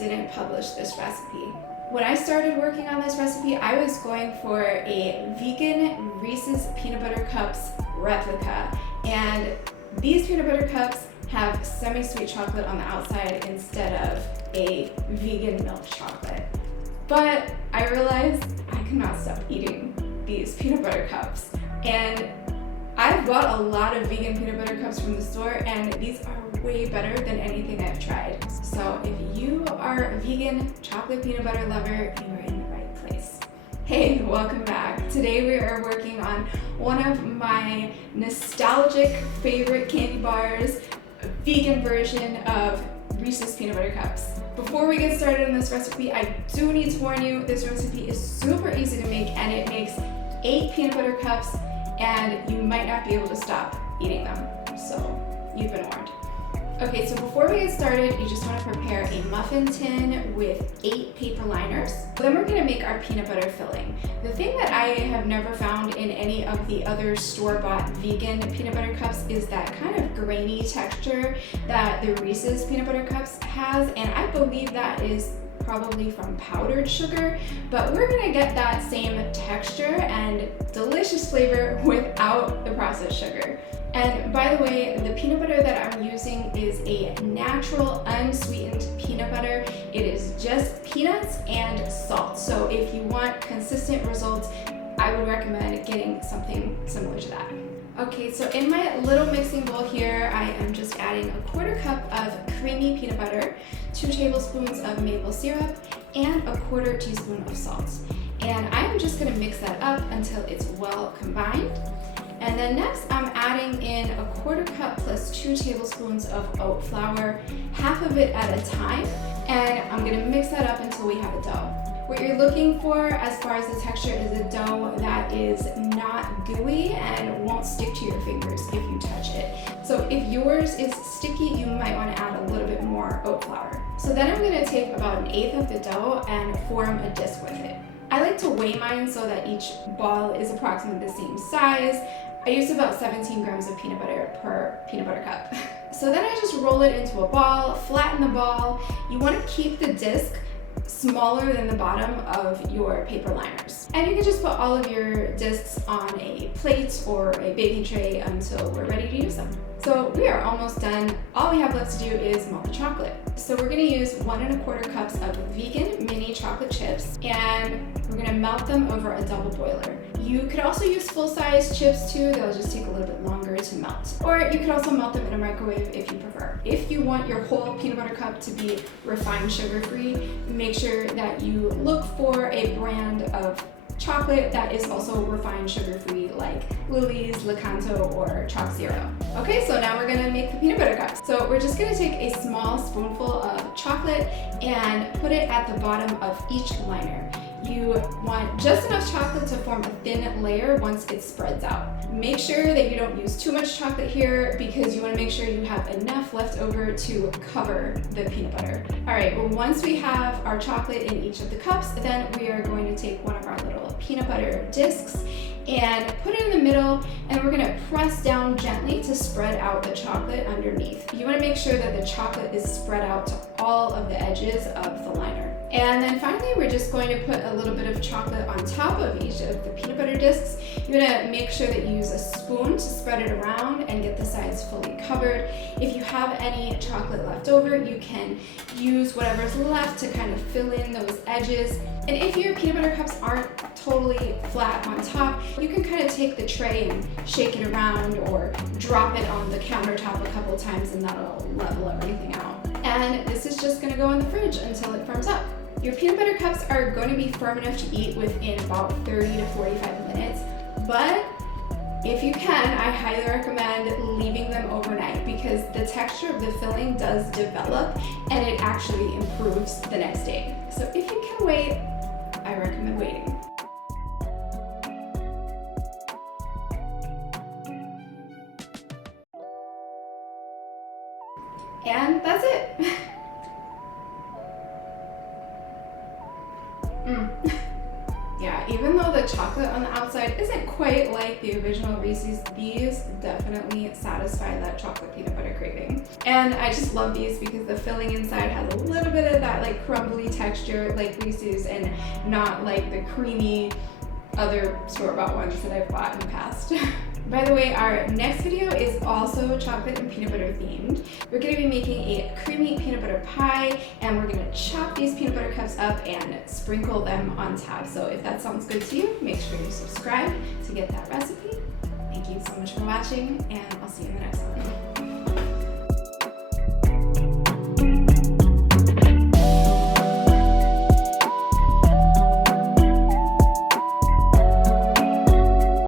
didn't publish this recipe. When I started working on this recipe, I was going for a vegan Reese's peanut butter cups replica. And these peanut butter cups have semi-sweet chocolate on the outside instead of a vegan milk chocolate. But I realized I could not stop eating these peanut butter cups. And I've bought a lot of vegan peanut butter cups from the store, and these are way better than anything I've tried. So if you are a vegan chocolate peanut butter lover, you are in the right place. Hey, welcome back. Today we are working on one of my nostalgic favorite candy bars, a vegan version of Reese's peanut butter cups. Before we get started on this recipe, I do need to warn you, this recipe is super easy to make, and it makes 8 peanut butter cups, and you might not be able to stop eating them. So you've been warned. Okay, so before we get started, you just want to prepare a muffin tin with 8 paper liners. Then we're gonna make our peanut butter filling. The thing that I have never found in any of the other store-bought vegan peanut butter cups is that kind of grainy texture that the Reese's peanut butter cups has, and I believe that is probably from powdered sugar, but we're gonna get that same texture and delicious flavor without the processed sugar. And by the way, the peanut butter that I'm using is a natural, unsweetened peanut butter. It is just peanuts and salt. So if you want consistent results, I would recommend getting something similar to that. Okay, so in my little mixing bowl here, I am just adding a 1/4 cup of creamy peanut butter, 2 tablespoons of maple syrup, and a 1/4 teaspoon of salt. And I'm just gonna mix that up until it's well combined. And then next, I'm adding in a 1/4 cup plus 2 tablespoons of oat flour, half of it at a time. And I'm gonna mix that up until we have a dough. What you're looking for as far as the texture is a dough that is not gooey and won't stick to your fingers if you touch it. So if yours is sticky, you might want to add a little bit more oat flour. So then I'm gonna take about 1/8 of the dough and form a disc with it. I like to weigh mine so that each ball is approximately the same size. I use about 17 grams of peanut butter per peanut butter cup. So then I just roll it into a ball, flatten the ball. You want to keep the disc smaller than the bottom of your paper liners. And you can just put all of your discs on a plate or a baking tray until we're ready to use them. So we are almost done. All we have left to do is melt the chocolate. So we're gonna use 1 1/4 cups of vegan mini chocolate chips, and we're gonna melt them over a double boiler. You could also use full-size chips too, they'll just take a little bit longer to melt. Or you could also melt them in a microwave if you prefer. If you want your whole peanut butter cup to be refined sugar-free, make sure that you look for a brand of chocolate that is also refined sugar-free, like Lily's, Lakanto, or Chalk Zero. Okay, so now we're gonna make the peanut butter cups. So we're just gonna take a small spoonful of chocolate and put it at the bottom of each liner. You want just enough chocolate to form a thin layer once it spreads out. Make sure that you don't use too much chocolate here because you want to make sure you have enough left over to cover the peanut butter. All right, well, once we have our chocolate in each of the cups, then we are going to take one of our little peanut butter discs and put it in the middle, and we're gonna press down gently to spread out the chocolate underneath. You wanna make sure that the chocolate is spread out to all of the edges of the liner. And then finally, we're just going to put a little bit of chocolate on top of each of the peanut butter discs. You wanna make sure that you use a spoon to spread it around and get the sides fully covered. If you have any chocolate left over, you can use whatever's left to kind of fill in those edges. And if your peanut butter cups aren't totally flat on top, you can kind of take the tray and shake it around or drop it on the countertop a couple times, and that'll level everything out. And this is just gonna go in the fridge until it firms up. Your peanut butter cups are going to be firm enough to eat within about 30 to 45 minutes, but if you can, I highly recommend leaving them overnight because the texture of the filling does develop and it actually improves the next day. So if you can wait, I recommend waiting. And that's it. Yeah, even though the chocolate on the outside isn't quite like the original Reese's, these definitely satisfy that chocolate peanut butter craving. And I just love these because the filling inside has a little bit of that like crumbly texture like Reese's and not like the creamy other store-bought ones that I've bought in the past. By the way, our next video is also chocolate and peanut butter themed. We're going to be making a creamy peanut butter pie, and we're going to chop these peanut butter cups up and sprinkle them on top. So if that sounds good to you, make sure you subscribe to get that recipe. Thank you so much for watching, and I'll see you in the next one.